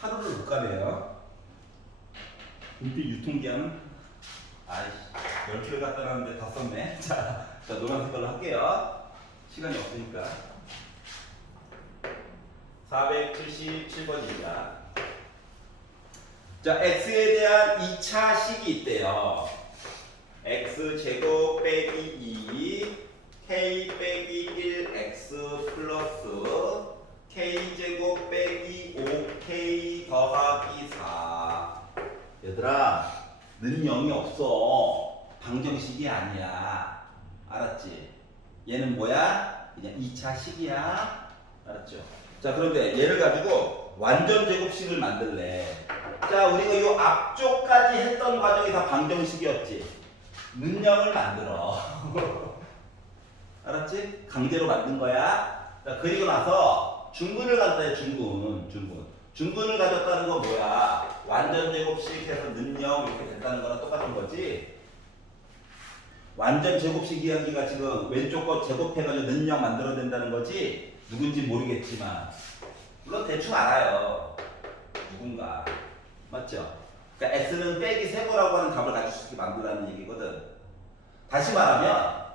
하루를 못 가네요. 눈빛 유통기한 아이씨 10kg 갖다 놨는데 다 썼네. 자 노란색 걸로 할게요. 시간이 없으니까. 477번입니다. 자, x에 대한 2차 식이 있대요. x제곱 빼기 2 k 빼기 1x 플러스 k제곱 빼기 5k 더하기 4. 얘들아, 는 0이 없어. 방정식이 아니야. 알았지? 얘는 뭐야? 그냥 2차 식이야. 알았죠? 자, 그런데 얘를 가지고 완전 제곱식을 만들래. 자, 우리가 이 앞쪽까지 했던 과정이 다 방정식이었지. 는 0을 만들어. 알았지? 강제로 만든 거야. 자, 그리고 나서 중근을 갖다 해. 중근을 가졌다는 건 뭐야? 완전 제곱식 해서 는 0 이렇게 됐다는 거랑 똑같은 거지. 완전 제곱식 이야기가 지금 왼쪽 거 제곱해가지고 는 0 만들어낸다는 거지. 누군지 모르겠지만 물론 대충 알아요. 누군가. 맞죠? 그러니까 X는 빼기 세모라고 하는 값을 가질 수 있게 만들라는 얘기거든. 다시 말하면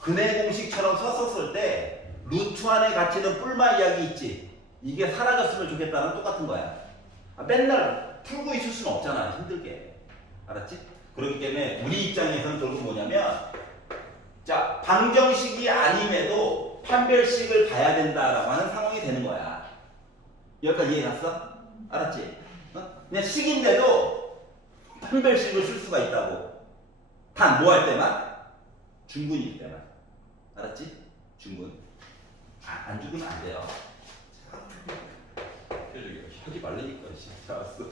근해 공식처럼 썼었을 때 루트 안에 갇히는 뿔마 이야기 있지. 이게 사라졌으면 좋겠다는 똑같은 거야. 맨날 풀고 있을 수는 없잖아. 힘들게. 알았지? 그렇기 때문에 우리 입장에서는 결국 뭐냐면 자, 방정식이 아님에도 판별식을 봐야 된다라고 하는 상황이 되는 거야. 여기까지 이해갔어? 알았지? 그냥 식인데도 판별식을 쓸 수가 있다고. 단 뭐 할 때만? 중근일 때만. 알았지? 중근. 안 죽으면 안 돼요. 하지 말라니까. 알았어.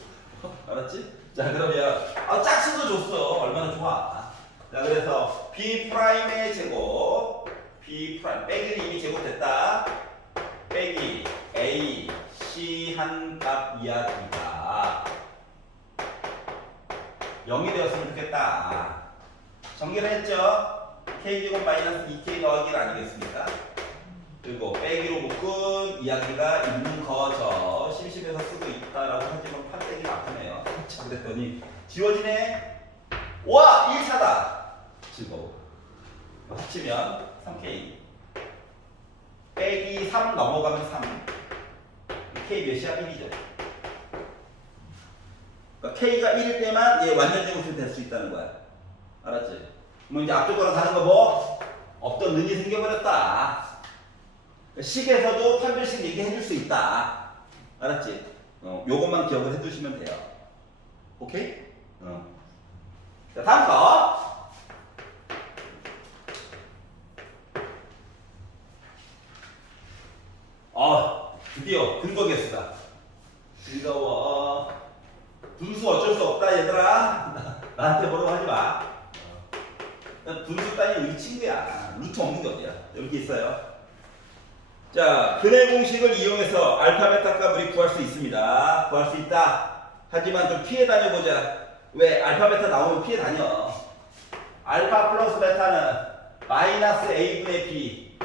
알았지? 자, 그러면 짝수도 줬어. 얼마나 좋아. 자, 그래서 B'의 제곱 B' 빼기는 이미 제곱됐다. 빼기 A, C 한 값 이야기가 0이 되었으면 좋겠다. 정리를 했죠? K제곱 마이너스 2K 더하기 1 아니겠습니까? 그리고 빼기로 묶은 이야기가 있는 거죠. 심심해서 쓰고 있다라고 하지만 판때기 아프네요. 자, 그랬더니 지워지네. 와! 1차다. 즐거워. 합치면 3K. 빼기 3 넘어가면 3. K 몇이야? 1이죠. 그러니까 K가 1일 때만 얘 완전 제곱이 될 수 있다는 거야. 알았지? 그럼 이제 앞쪽으로 가는 거 뭐? 없던 는이 생겨버렸다. 식에서도 판별식 얘기해 줄 수 있다. 알았지? 요것만 기억을 해두시면 돼요. 오케이? 자, 다음 거. 드디어 근거 개수다. 즐거워. 분수 어쩔 수 없다, 얘들아. 나한테 뭐라고 하지 마. 분수 따위 우리 친구야. 루트 없는 게 어디야? 여기 있어요. 자, 근해 공식을 이용해서 알파, 베타 값을 구할 수 있습니다. 구할 수 있다. 하지만 좀 피해 다녀보자. 왜? 알파, 베타 나오면 피해 다녀. 알파 플러스 베타는 마이너스 A분의 B.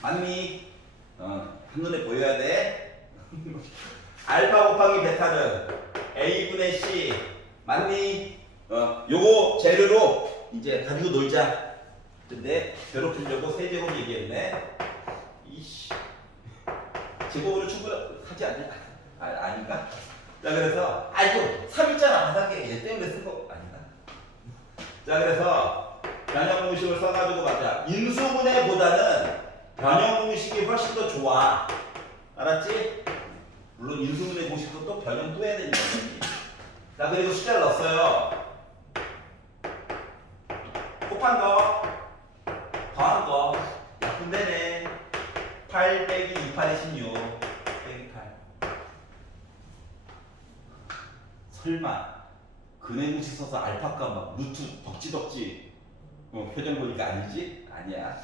맞니? 한눈에 보여야 돼. 알파 곱하기 베타는 A분의 C. 맞니? 요거 재료로 이제 가지고 놀자. 근데 괴롭히려고 세제곱 얘기했네. 이씨. 제곱으로 충분하지 않냐? 아닌가? 자, 그래서 아이고 3 있잖아. 바닥에 얘 때문에 쓴 거 아닌가? 자, 그래서 변형 공식을 써가지고 가자. 인수분해보다는 변형 공식이 훨씬 더 좋아. 알았지? 물론 인수분해 공식도 또 변형 또 해야 되는 거지. 자, 그리고 숫자를 넣었어요. 곱한 거, 더한 거, 약분되네. 8 빼기 2, 8이 16 빼기 8. 설마 근해 공식 써서 알파가 막 루트 덕지덕지 표정 보니까 아니지? 아니야.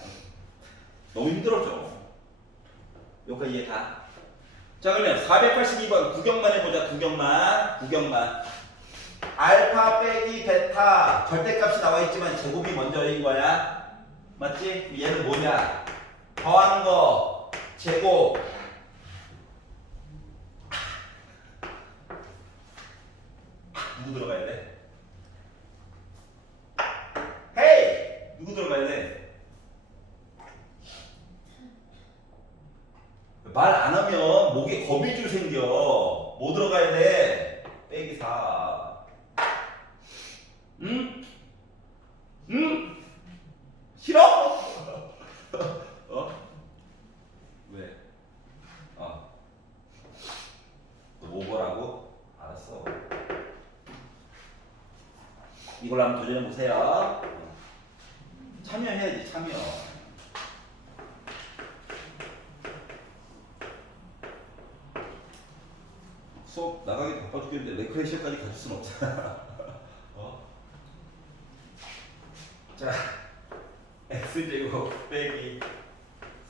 너무 힘들어져. 여기까지 이해 다. 자, 그러면 482번 구경만 해보자. 구경만. 알파 빼기 베타 절대값이 나와있지만 제곱이 먼저인 거야. 맞지? 얘는 뭐냐? 더하는 거 제곱 누구 들어가야 돼? 헤이! 누구 들어가야 돼? 말 안 하면 목에 거미줄 생겨. 뭐 들어가야 돼? 빼기 4. 응? 응? 싫어? 어? 왜? 뭐 보라고? 알았어. 이걸로 한번 도전해 보세요. 참여해야지, 참여. 수업 나가기 바빠 죽겠는데 레크레이션까지 가질 순 없잖아. 자, x제곱 빼기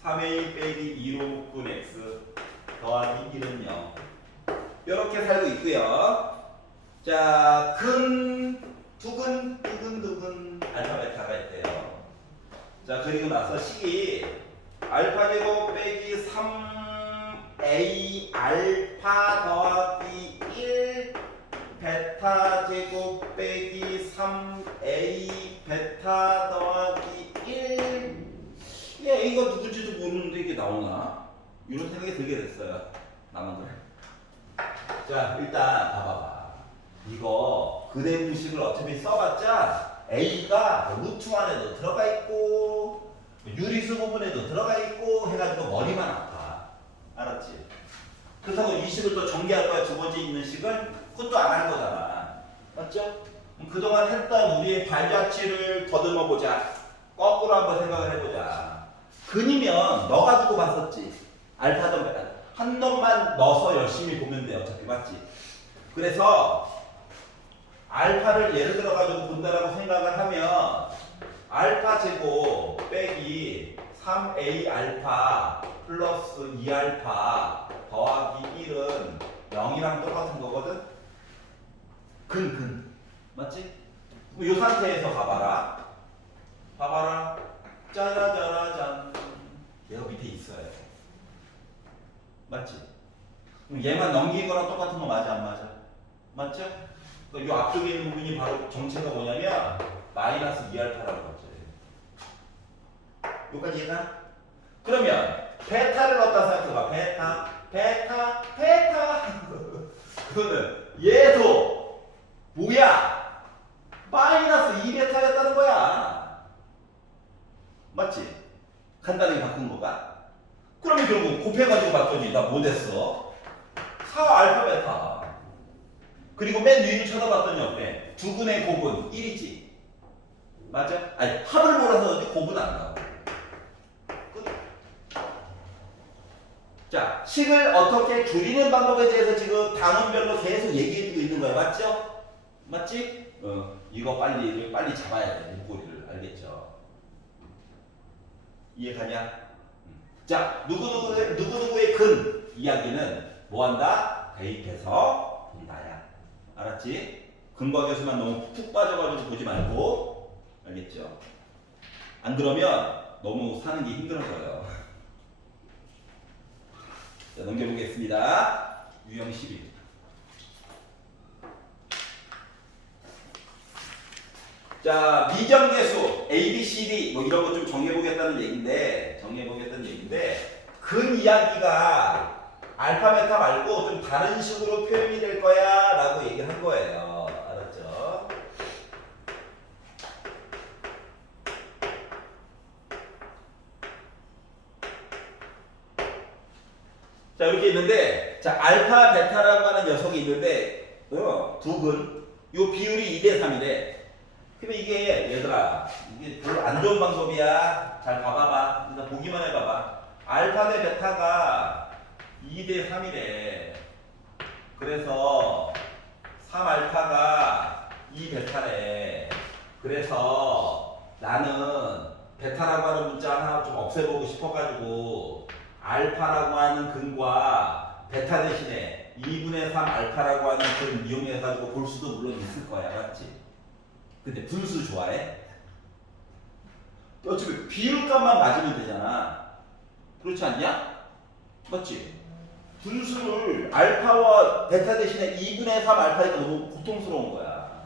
3a 빼기 2로 묶은 x 더하기 1은 0. 이렇게 살고 있고요. 자, 두근 알파 베타가 있대요. 자, 그리고 나서 식이 알파 제곱 빼기 3a 알파 더하기 1 베타 제곱 빼기 3a 베타 더하기 1. 예, 이거 누군지도 모르는데 이게 나오나? 이런 생각이 들게 됐어요. 남한들. 자, 일단 봐봐봐. 이거 근해공식을 어차피 써봤자 a가 루트 안에도 들어가 있고 유리수 부분에도 들어가 있고 해가지고 머리만 아파. 알았지? 그렇다고 이 식을 또 전개할 거야. 두 번째 있는 식을 그것도 안 할 거잖아. 맞죠? 그동안 했던 우리의 발자취를 더듬어 보자. 거꾸로 한번 생각을 해보자. 근이면 너 가지고 봤었지. 알파던 베타. 한 놈만 넣어서 열심히 보면 돼. 어차피 맞지? 그래서 알파를 예를 들어 가지고 본다라고 생각을 하면 알파 제곱 빼기 3a 알파 플러스 2알파 더하기 1은 0이랑 똑같은 거거든? 근. 맞지? 이 상태에서 봐봐라. 짜라짜라짠. 얘가 밑에 있어요. 맞지? 그럼 얘만 넘긴 거랑 똑같은 거 맞아, 안 맞아? 맞죠? 이 앞쪽에 있는 부분이 바로 정체가 뭐냐면 마이너스 2알파라고 하죠. 여기까지 이해가? 그러면 베타를 넣었다 생각해봐. 베타. 그러면 얘도 뭐야? 마이너스 2베타였다는 거야. 맞지? 간단하게 바꾼 거가. 그러면 결국 곱해가지고 봤더니 나 뭐 됐어? 4알파 베타. 그리고 맨 위를 쳐다봤더니 어때? 두근의 곱은 1이지. 맞아? 아니 합을 몰아서 곱은 안 나와. 자, 식을 어떻게 줄이는 방법에 대해서 지금 단원별로 계속 얘기해주고 있는 거야. 맞죠? 맞지? 이거 빨리 잡아야 돼. 목소리를. 알겠죠? 이해가냐? 자, 누구누구의 근 이야기는 뭐한다? 대입해서 본다야. 알았지? 근과 계수만 너무 푹 빠져가지고 보지 말고. 알겠죠? 안 그러면 너무 사는 게 힘들어져요. 자, 넘겨보겠습니다. 유형 12. 자, 미정계수 A, B, C, D 뭐 이런 거 좀 정해보겠다는 얘기인데 근 이야기가 알파 베타 말고 좀 다른 식으로 표현이 될 거야 라고 얘기를 한 거예요. 알았죠? 자, 이렇게 있는데, 자, 알파, 베타라고 하는 녀석이 있는데, 두근, 요 비율이 2대3이래. 그러면 이게, 얘들아, 이게 별로 안 좋은 방법이야. 잘 봐봐봐. 일단 보기만 해봐봐. 알파 대 베타가 2대3이래. 그래서 3알파가 2베타래. 그래서 나는 베타라고 하는 문자 하나 좀 없애보고 싶어가지고, 알파라고 하는 근과 베타 대신에 2분의 3 알파라고 하는 근 이용해가지고 볼 수도 물론 있을 거야. 맞지? 근데 분수 좋아해? 어차피 비율값만 맞으면 되잖아. 그렇지 않냐? 맞지? 분수를 알파와 베타 대신에 2분의 3 알파니까 너무 고통스러운 거야.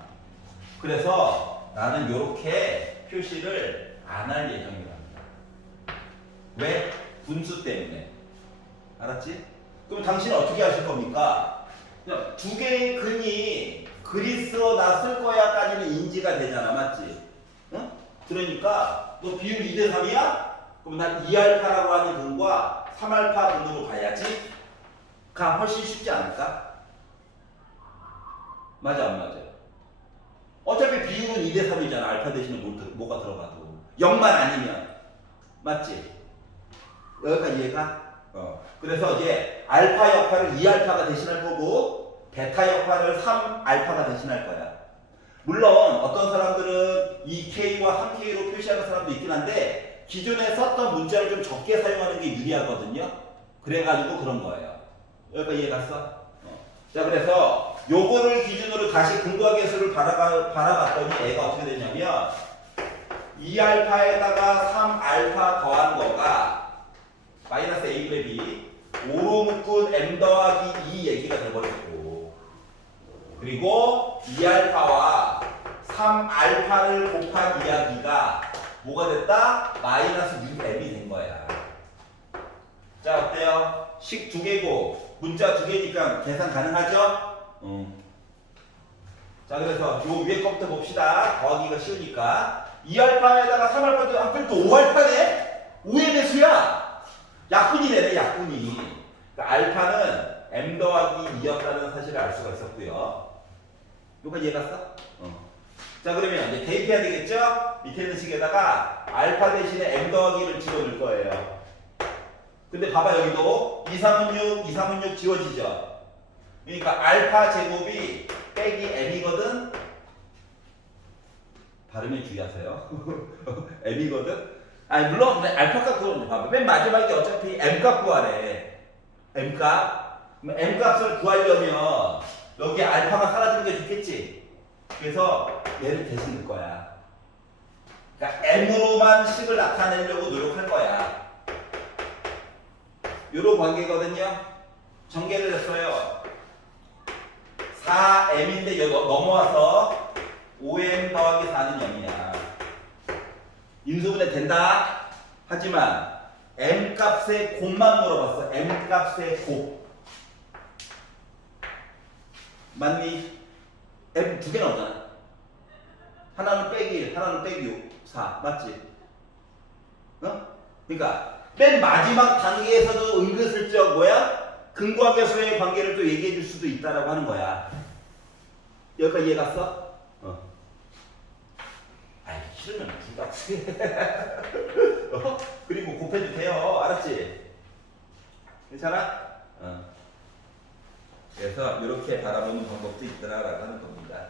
그래서 나는 이렇게 표시를 안 할 예정이랍니다. 왜? 분수 때문에. 알았지? 그럼 당신은 어떻게 하실 겁니까? 그냥 두 개의 근이 그리스어 나 쓸 거야까지는 인지가 되잖아. 맞지? 응? 그러니까 너 비율 2대 3이야? 그럼 난 2알파라고 하는 근과 3알파 근으로 가야지. 가 훨씬 쉽지 않을까? 맞아 안 맞아? 어차피 비율은 2대 3이잖아. 알파 대신에 뭐가 들어가도 0만 아니면. 맞지? 여기까지 이해가? 그래서 이제 알파 역할을 2알파가 대신할 거고 베타 역할을 3알파가 대신할 거야. 물론 어떤 사람들은 2K와 3K로 표시하는 사람도 있긴 한데 기존에 썼던 문자를 좀 적게 사용하는 게 유리하거든요. 그래가지고 그런 거예요. 여기까지 이해 갔어? 자, 그래서 요거를 기준으로 다시 근거화 계수를 바라봤더니 애가 어떻게 되냐면 2알파에다가 3알파 더한 거가 마이너스 A분의 B 5로 묶은 M 더하기 2 얘기가 돼버렸고, 그리고 2알파와 3알파를 곱한 이야기가 뭐가 됐다? 마이너스 6M이 된 거야. 자, 어때요? 식 두 개고 문자 두 개니까 계산 가능하죠? 자, 그래서 요 위에 거부터 봅시다. 더하기가 쉬우니까 2알파에다가 3알파도 한편 또 5알파네? 5의 배수야. 약분이 되네, 약분이. 그러니까 알파는 M 더하기 2였다는 사실을 알 수가 있었고요. 요까지 이해 갔어? 자, 그러면 이제 대입해야 되겠죠? 밑에 있는 식에다가 알파 대신에 M 더하기를 집어넣을 거예요. 근데 봐봐, 여기도 2, 3은 6, 2, 3은 6 지워지죠? 그러니까 알파 제곱이 빼기 M이거든? 발음에 주의하세요. M이거든? 아니, 물론 알파값 구하는데 봐봐. 맨 마지막에 어차피 M값 구하래. M값. 그럼 M값을 구하려면 여기 알파가 사라지는 게 좋겠지? 그래서 얘를 대신 넣을 거야. 그러니까 M으로만 식을 나타내려고 노력할 거야. 요런 관계거든요. 전개를 했어요. 4m인데 여기 넘어와서 5m 더하기 4는 0이야. 인수분해 된다. 하지만 m 값의 곱만 물어봤어. m 값의 곱. 맞니? m 두 개 나오잖아. 하나는 빼기 1, 하나는 빼기 6, 4. 맞지? 그러니까 맨 마지막 단계에서도 은근슬쩍 뭐야? 근과 계수의 관계를 또 얘기해 줄 수도 있다라고 하는 거야. 여기까지 이해 갔어? 아이, 싫으면 둘다 그리고 곱해도 돼요. 알았지? 괜찮아? 그래서 이렇게 바라보는 방법도 있더라라고 하는 겁니다.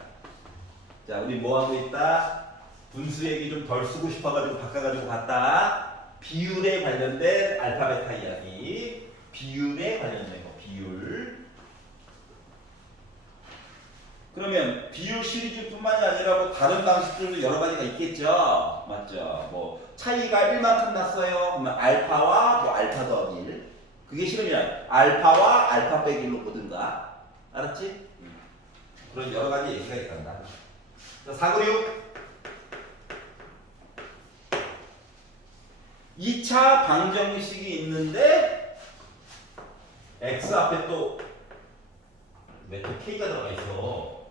자, 우리 뭐 하고 있다? 분수 얘기 좀 덜 쓰고 싶어가지고 바꿔가지고 봤다. 비율에 관련된 알파 베타 이야기. 비율에 관련된 거, 비율. 그러면 비율 시리즈뿐만이 아니라 뭐 다른 방식들도 여러 가지가 있겠죠. 맞죠? 뭐 차이가 1만큼 났어요. 그러면 알파와 뭐 알파 더하기 1. 그게 싫으면 알파와 알파 빼기 1로 보든가. 알았지? 그런 여러 가지 얘기가 있단다. 자, 496. 2차 방정식이 있는데 x 앞에 또 왜 또 k가 들어가 있어?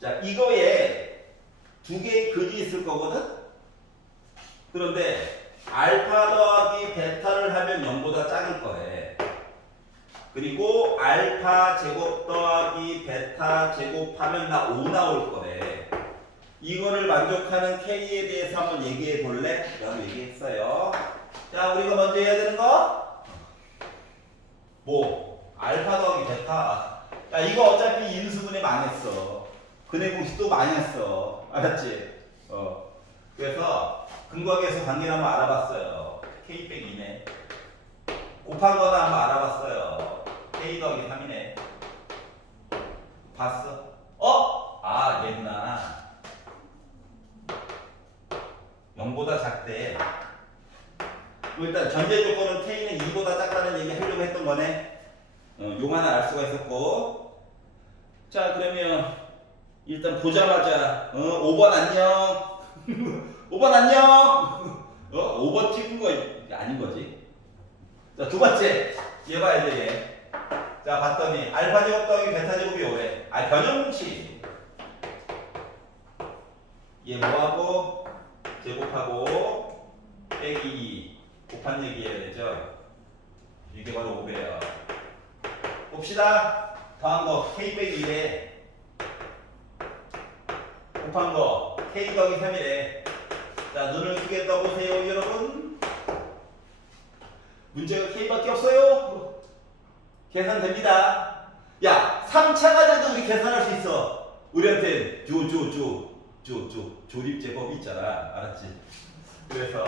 자, 이거에 두 개의 근이 있을 거거든? 그런데 알파 더하기 베타를 하면 0보다 작을 거래. 그리고 알파 제곱 더하기 베타 제곱하면 나 5 나올 거래. 이거를 만족하는 K에 대해서 한번 얘기해 볼래? 나도 얘기했어요. 자, 우리가 먼저 해야 되는 거? 뭐? 알파 더하기 베타. 야, 이거 어차피 인수분해 망했어. 근해 공식도 망했어. 알았지? 그래서 근거계수 관계를 한번 알아봤어요. K 빼기 2네. 곱한 거나 한번 알아봤어요. K 더하기 3이네. 봤어? 아, 얘구나. 0 0보다 작대. 그럼 일단 전제 조건은 K는 2보다 작다는 얘기 하려고 했던 거네. 용 하나 알 수가 있었고. 자, 그러면 일단 보자마자 5번 안녕. 5번 안녕. 5번 찍은 거 아닌 거지. 자, 두 번째. 얘 봐야 돼, 얘. 자, 봤더니 알파 제곱 더하기 베타 제곱이 5래. 아, 변형식. 얘 뭐하고 제곱하고 빼기 2 곱한 얘기해야 되죠. 이게 바로 5배야. 봅시다. 더한 거 K 빼기 2래. 곱한 거 K 더하기 3이래. 자, 눈을 크게 떠보세요, 여러분. 문제가 K밖에 없어요. 계산됩니다. 야, 3차가 돼도 우리 계산할 수 있어. 우리한테 조립제법이 있잖아. 알았지? 그래서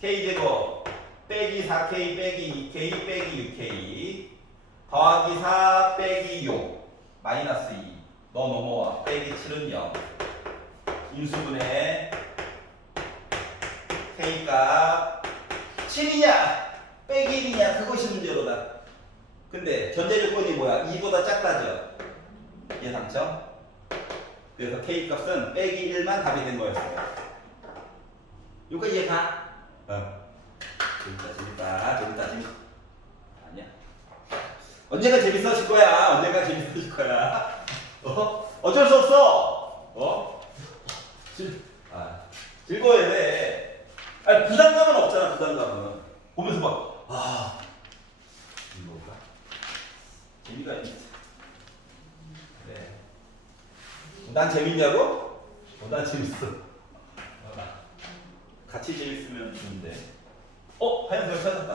K제곱 빼기 4K 빼기 2K 빼기 6K 더하기 4 빼기 6 마이너스 2 너 넘어와. 빼기 7은 0 인수분해 K값 7이냐 빼기 1이냐 그것이 문제로다. 근데 전제 조건이 뭐야? 2보다 작다죠. 예상점. 그래서 K값은 빼기 1만 답이 된 거였어요. 여기까지 이해가? 재밌다. 아니야. 언젠가 재밌어질 거야. 어쩔 수 없어. 즐거워야 돼. 아니, 부담감은 없잖아, 부담감은. 보면서 막, 이거가? 재미가 있네. 그래. 난 재밌냐고? 난 재밌어. 같이 재밌으면 좋은데. 하얀색 찾았다.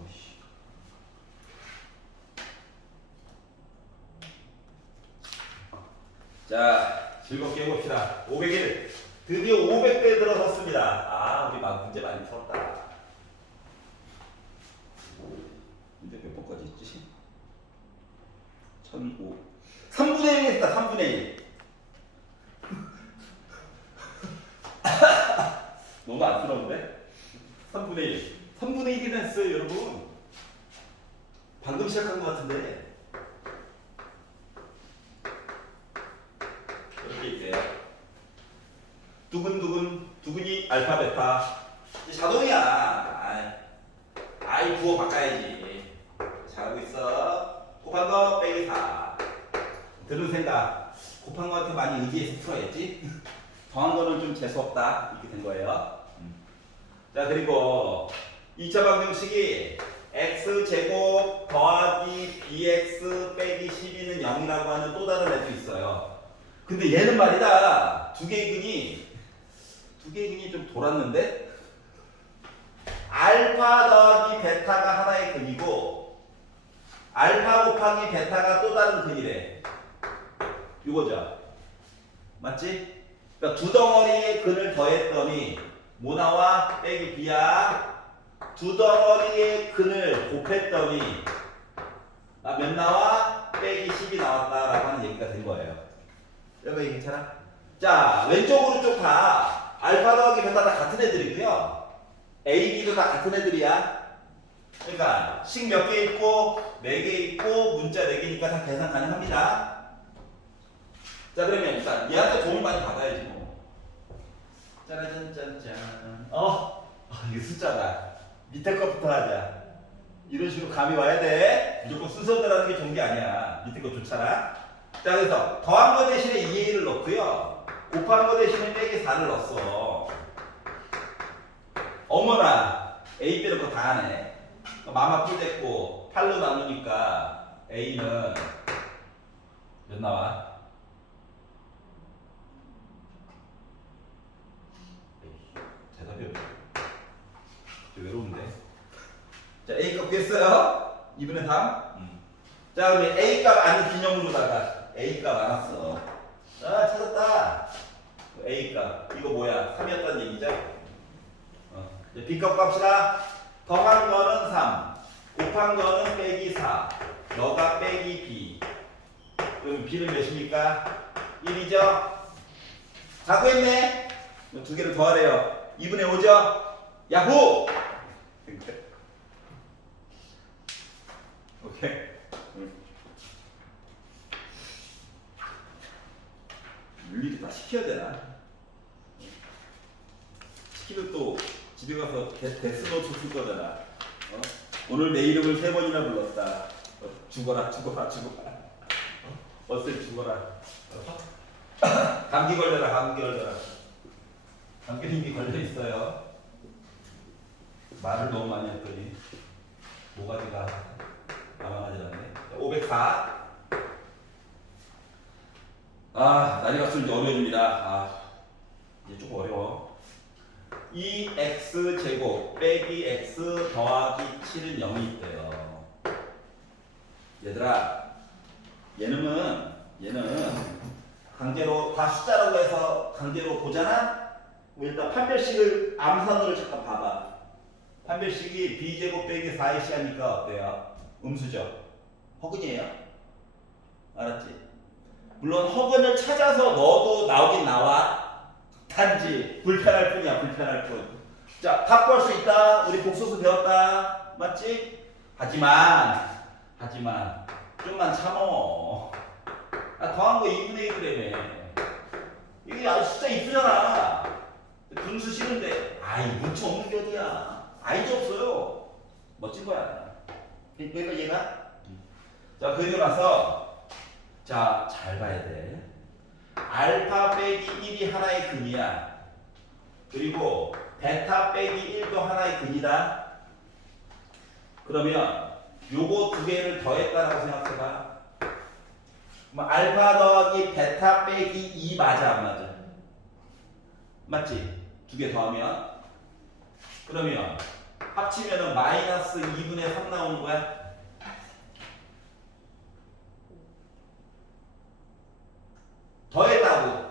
오이씨. 자, 즐겁게 해봅시다. 501. 드디어 500배 들어섰습니다. 우리 문제 많이 풀었다. 문제 몇 번까지 있지? 1005. 3분의 1 했다, 3분의 1. 너무 안쓰러운데? 3분의 1. 3분의 1이나 했어요, 여러분. 방금 시작한 것 같은데. 이렇게 있대요. 두근이 알파, 베타. 이제 자동이야. 부호 바꿔야지. 잘하고 있어. 곱한 거 빼기 4. 드는 생각. 곱한 거한테 많이 의지해서 풀어야지. 더한 거는 좀 재수없다. 이렇게 된 거예요. 자, 그리고 2차 방정식이 x제곱 더하기 bx 빼기 12는 0이라고 하는 또 다른 애도 있어요. 근데 얘는 말이다. 두 개의 근이 좀 돌았는데 알파 더하기 베타가 하나의 근이고 알파 곱하기 베타가 또 다른 근이래. 이거죠. 맞지? 그러니까 두 덩어리의 근을 더했더니 뭐 나와? 빼기 b야. 두 덩어리의 근을 곱했더니 몇 나와? 빼기 10이 나왔다라고 하는 얘기가 된 거예요. 여기 괜찮아? 자, 왼쪽 오른쪽 다 알파 더하기 베타 다 같은 애들이고요. A, B도 다 같은 애들이야. 그러니까 식 몇 개 있고 4개 있고 문자 4개니까 다 계산 가능합니다. 자, 그러면 일단 얘한테 도움을 많이 받아야지 뭐. 짜라짠짠짠. 이게 숫자다. 밑에 거부터 하자. 이런 식으로 감이 와야 돼. 무조건 순서대로 하는 게 좋은 게 아니야. 밑에 거 좋잖아. 자, 그래서 더한 거 대신에 2의 1을 넣고요. 곱한 거 대신에 빼기 4를 넣었어. 어머나 A 빼놓고 다 하네. 마마 풀 됐고 8로 나누니까 A는 몇 나와? 대답이 없네. 외로운데. 자, A값 구했어요. 2분의 3. 자, 그러면 A값 아닌 기념으로다가 A값 알았어. 찾았다. A값. 이거 뭐야? 3이었다는 얘기죠? B값 값이다. 더한 거는 3. 곱한 거는 빼기 4. 너가 빼기 B. 그럼 B는 몇입니까? 1이죠? 다 구했네. 두 개를 더하래요. 2분의 5죠? 야호! 오케이. 물리도 다 시켜야 되나? 시키면 또 집에 가서 데스노트 쓸 거잖아. 오늘 내 이름을 3번이나 불렀다. 죽어라. 어슬 죽어라. 감기 걸려라. 감기 이미 걸려 있어요. 말을 너무 많이 했더니 모가지가 남아나질 않네. 504. 나이 갈수록 이제 어려워집니다. 이제 조금 어려워. 2x 제곱 빼기 x 더하기 7은 0이 있대요. 얘들아, 얘는 강제로 다 숫자라고 해서 강제로 보잖아? 일단 판별식을 암산으로 잠깐 봐봐. 판별식이 b제곱 빼기 4ac 하니까 어때요? 음수죠? 허근이에요? 알았지? 물론 허근을 찾아서 넣어도 나오긴 나와. 단지 불편할 뿐이야. 불편할 뿐. 자, 답 구할 수 있다. 우리 복소수 배웠다. 맞지? 하지만 좀만 참어. 더한 거 2분의 1이라며. 이게 아주 숫자 이쁘잖아. 분수 싫은데 문자 없는 게 어디야. 아이도 없어요. 멋진 거야. 그러니까 얘가 자, 그리고 나서 자, 잘 봐야 돼. 알파 빼기 1이 하나의 근이야. 그리고 베타 빼기 1도 하나의 근이다. 그러면 요거 두 개를 더했다라고 생각해봐. 알파 더하기 베타 빼기 2 맞아 안 맞아? 맞지? 두 개 더하면 그러면 합치면은 마이너스 2분의 3 나오는 거야. 더했다고.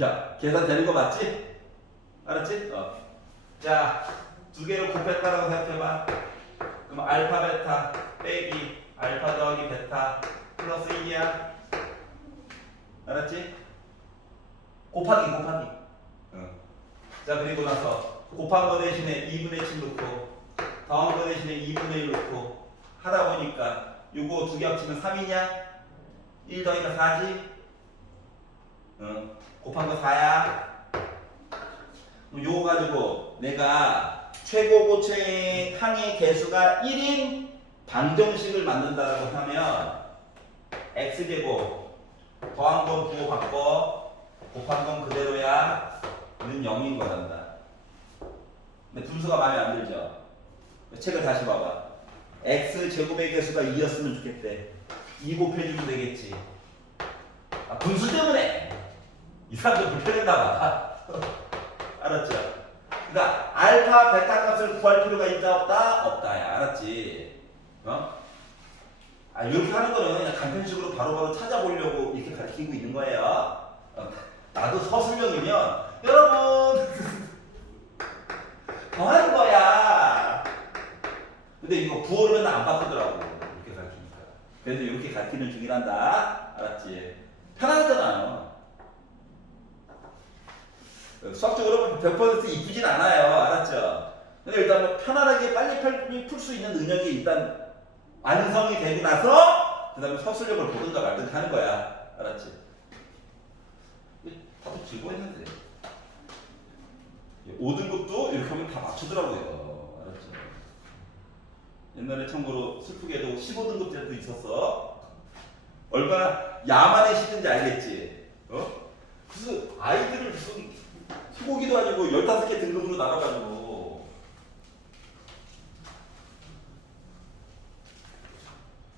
야, 계산 되는 거 맞지? 알았지? 자, 두 개로 곱했다라고 생각해봐. 그럼 알파 베타 빼기 알파 더하기 베타 플러스 1이야. 알았지? 곱하기. 자, 그리고 나서 곱한 거 대신에 2분의 7 넣고 더한 거 대신에 2분의 1 넣고 하다 보니까 요거 두 개 합치면 3이냐? 1 더하니까 4지? 곱한 거 4야. 요거 가지고 내가 최고 고체의 항의 개수가 1인 방정식을 만든다라고 하면 x제곱 더한 건 부호 바꿔 곱한 건 그대로야 는 0인 거란다. 근데 분수가 마음에 안 들죠? 책을 다시 봐봐. x제곱의 개수가 2였으면 좋겠대. 2 곱해주면 되겠지. 분수 때문에 이 사람들 불편했나 봐. 알았죠? 그러니까 알파 베타 값을 구할 필요가 있다 없다? 없다야. 알았지? 이렇게 하는 거는 그냥 간편식으로 바로바로 찾아보려고 이렇게 가르치고 있는 거예요. 나도 서술형이면 여러분 더 하는 거야. 근데 이거 부호를 안 바꾸더라고. 이렇게 가르치니까. 그래서 이렇게 가르치는 중이란다. 알았지? 편하잖아요. 수학적으로 100% 이쁘진 않아요. 알았죠? 근데 일단 뭐 편안하게 빨리 풀 수 있는 능력이 일단 완성이 되고 나서 그 다음에 서술력을 보든가 말든가 하는 거야. 알았지? 다들 즐거워했는데 5등급도 이렇게 하면 다 맞추더라고요. 알았죠? 옛날에 참고로 슬프게도 15등급제도 있었어. 얼마나 야만의 시대인지 알겠지? 그래서 아이들을 무슨 소고기도 아니고 15개 등급으로 나눠가지고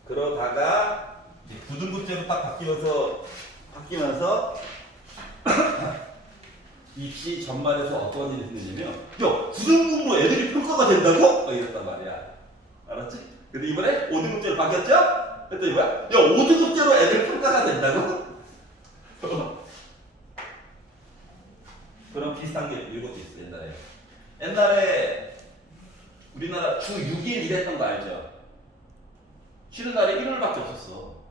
그러다가 이제 9등급제로 딱 바뀌면서 입시 전반에서 어떤 일이 생기냐면 야 9등급으로 애들이 평가가 된다고? 이랬단 말이야. 알았지? 근데 이번에 5등급제로 바뀌었죠? 그랬더니 뭐야? 야 5등급제로 애들 평가가 된다고? 그런 비슷한 게 이것도 있어. 옛날에 우리나라 주 6일 일했던 거 알죠? 쉬는 날에 일요일밖에 없었어.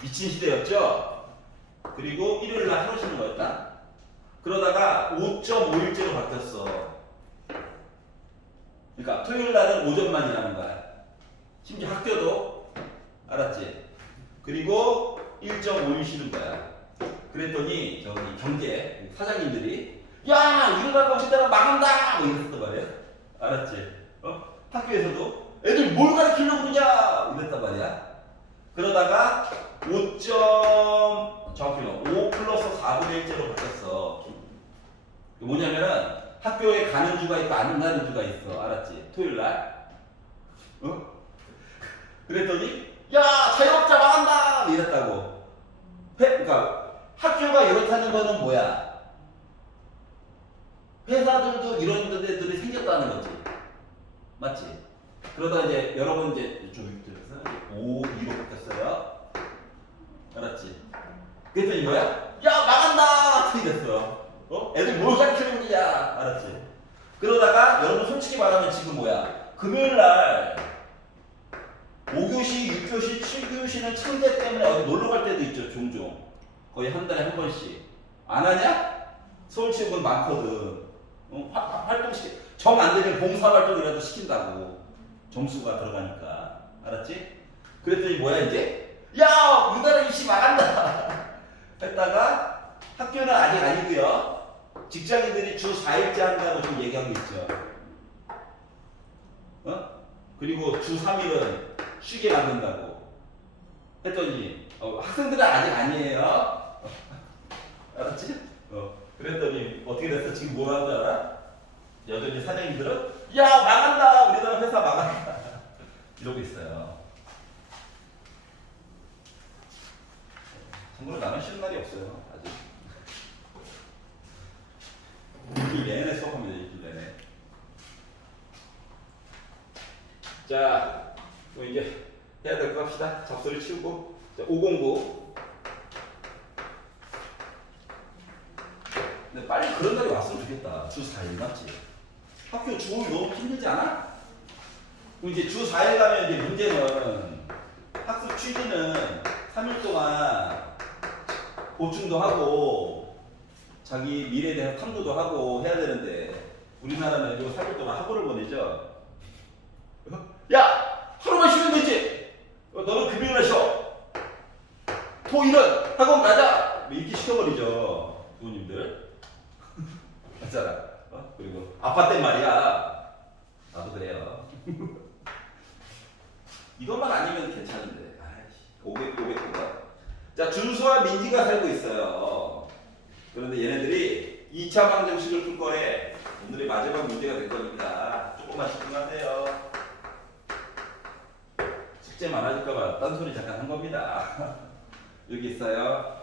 미친 시대였죠. 그리고 일요일날 하루 쉬는 거였다. 그러다가 5.5일제로 바뀌었어. 그러니까 토요일날은 오전만 일하는 거야. 심지어 학교도. 알았지? 그리고 1.5일 쉬는 거야. 그랬더니 저기 경제 사장님들이 야 일어나고 싶다가 망한다 뭐 이랬단 말이야. 알았지? 학교에서도 애들 뭘 가르치려고 그러냐 이랬단 말이야. 그러다가 5 플러스 4분의 1제로 바뀌었어. 뭐냐면은 학교에 가는 주가 있고 안 가는 주가 있어. 알았지? 토요일날. 그랬더니 야 자영업자 망한다 이랬다고. 그러니까 학교가 이렇다는 거는 뭐야? 회사들도 이런 데들이 생겼다는 거지. 맞지? 그러다 이제 여러분 이제 좀 밑에서 5, 2로 바뀌었어요. 알았지? 그랬더니 뭐야? 야 망한다! 이랬어. 애들 뭘 가르치는 거야? 알았지? 그러다가 여러분 솔직히 말하면 지금 뭐야? 금요일날 5교시, 6교시, 7교시는 창제 때문에 어디 놀러 갈 때도 있죠, 종종. 거의 한 달에 한 번씩. 안 하냐? 서울체육은 많거든. 활동시켜. 정 안 되면 봉사활동이라도 시킨다고. 점수가 들어가니까. 알았지? 그랬더니 뭐야, 이제? 야! 우리나라 입시 망한다! 했다가 학교는 아직 아니고요. 직장인들이 주 4일째 한다고 지금 얘기하고 있죠. 그리고 주 3일은 쉬게 만든다고 했더니 학생들은 아직 아니에요. 알았지? 그랬더니 어떻게 됐어? 지금 뭐라는 줄 알아? 여전히 사장님들은 야 망한다! 우리나라 회사 망한다! 이러고 있어요. 참고로 나는 쉬는 날이 없어요. 아직. 일주일 내내 수업합니다. 일주일 내내. 자, 또 이제 해야 될 거 합시다. 잡소리 치우고. 자, 509. 근데 빨리 그런 날이 왔으면 좋겠다. 주 4일 맞지? 학교 주 5일 너무 힘들지 않아? 그럼 이제 주 4일 가면 이제 문제는 학습 취지는 3일 동안 보충도 하고 자기 미래에 대한 탐구도 하고 해야 되는데 우리나라는 요 3일 동안 학원을 보내죠. 야! 하루만 쉬면 되지! 너는 금요일에 쉬어! 토일은 학원 가자! 이렇게 시켜버리죠. 부모님들. 맞잖아. 그리고 아빠 땐 말이야. 나도 그래요. 이것만 아니면 괜찮은데. 아이씨, 500. 자, 준수와 민지가 살고 있어요. 그런데 얘네들이 2차 방정식을 풀 거래. 오늘의 마지막 문제가 될 거니까 조금만 집중하세요. 숙제 많아질까봐 딴소리 잠깐 한 겁니다. 여기 있어요.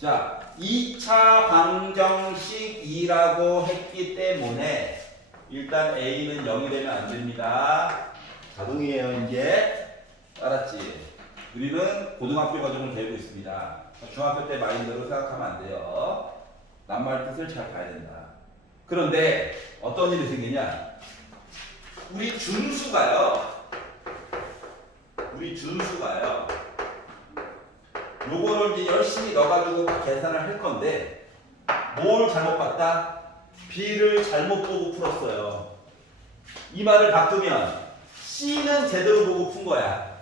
자, 2차 방정식 2라고 했기 때문에 일단 A는 0이 되면 안 됩니다. 자동이에요, 이제. 알았지? 우리는 고등학교 과정을 배우고 있습니다. 중학교 때 마인드로 생각하면 안 돼요. 낱말 뜻을 잘 봐야 된다. 그런데 어떤 일이 생기냐? 우리 준수가요. 요거를 이제 열심히 넣어가지고 계산을 할 건데 뭘 잘못 봤다? B를 잘못 보고 풀었어요. 이 말을 바꾸면 C는 제대로 보고 푼 거야.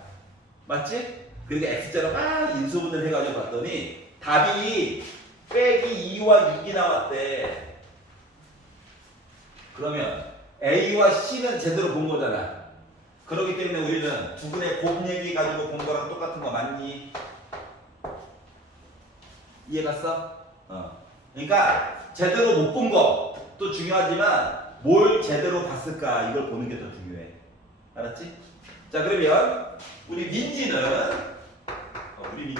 맞지? 그리고 X자로 막 인수분해를 해가지고 봤더니 답이 빼기 2와 6이 나왔대. 그러면 A와 C는 제대로 본 거잖아. 그렇기 때문에 우리는 두 분의 곱 얘기 가지고 본 거랑 똑같은 거 맞니? 이해 갔어? 그러니까 제대로 못 본 것도 중요하지만 뭘 제대로 봤을까 이걸 보는 게 더 중요해. 알았지? 자, 그러면 우리 민지는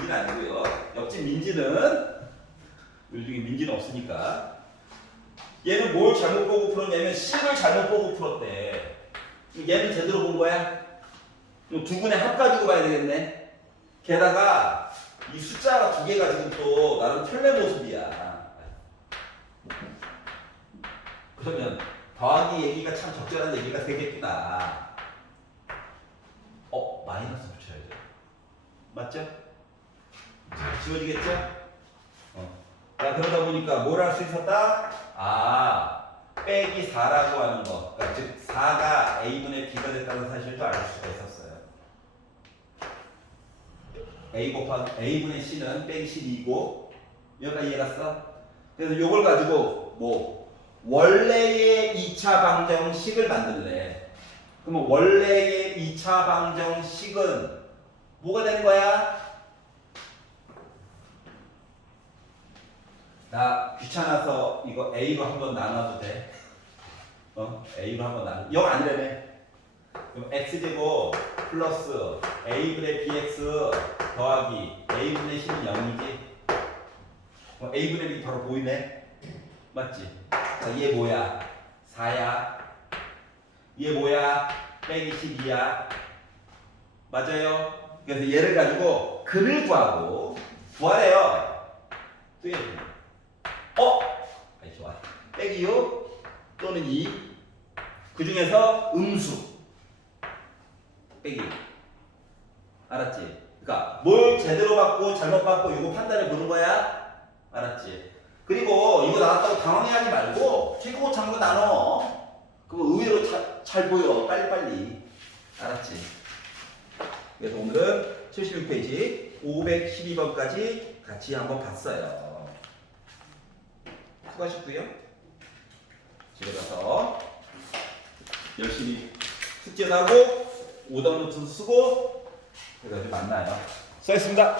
아니고요. 옆집 민지는 우리 중에 민지는 없으니까 얘는 뭘 잘못 보고 풀었냐면 C를 잘못 보고 풀었대. 얘는 제대로 본 거야? 두 분의 합 가지고 봐야 되겠네. 게다가 이 숫자가 두 개가 지금 또 나름 틀린 모습이야. 그러면 더하기 얘기가 참 적절한 얘기가 되겠구나. 마이너스 붙여야죠. 맞죠? 지워지겠죠? 자, 그러다 보니까 뭘 할 수 있었다? 빼기 4라고 하는 거. 그러니까 즉 4가 a분의 b가 됐다는 사실도 알 수가 있었어요. a 곱하기 a분의 c는 빼기 12이고 여기까지 이해갔어? 그래서 이걸 가지고 뭐 원래의 2차 방정식을 만들래. 그러면 원래의 2차 방정식은 뭐가 되는 거야? 나 귀찮아서 이거 A로 한번 나눠도 돼? A로 한번 나눠. 0 아니라며. 그럼 X제곱 플러스 A분의 BX 더하기 A분의 C는 0이지? A분의 B 바로 보이네? 맞지? 자, 얘 뭐야? 4야. 얘 뭐야? 빼기 12야. 맞아요? 그래서 얘를 가지고 근을 구하고 구하래요. 또 얘. 아이 좋아. 빼기 6 또는 2. 그 중에서 음수. 빼기 6. 알았지? 그러니까 뭘 제대로 받고 잘못 받고 이거 판단해 보는 거야. 알았지? 그리고 이거 나왔다고 당황해하지 말고 최고 참고 나눠. 그럼 의외로 잘 보여. 빨리빨리. 알았지? 그래서 오늘은 76페이지 512번까지 같이 한번 봤어요. 수고하셨고요. 집에 가서 열심히 숙제도 하고 오답 노트 쓰고 그래가지고 만나요. 수고하셨습니다.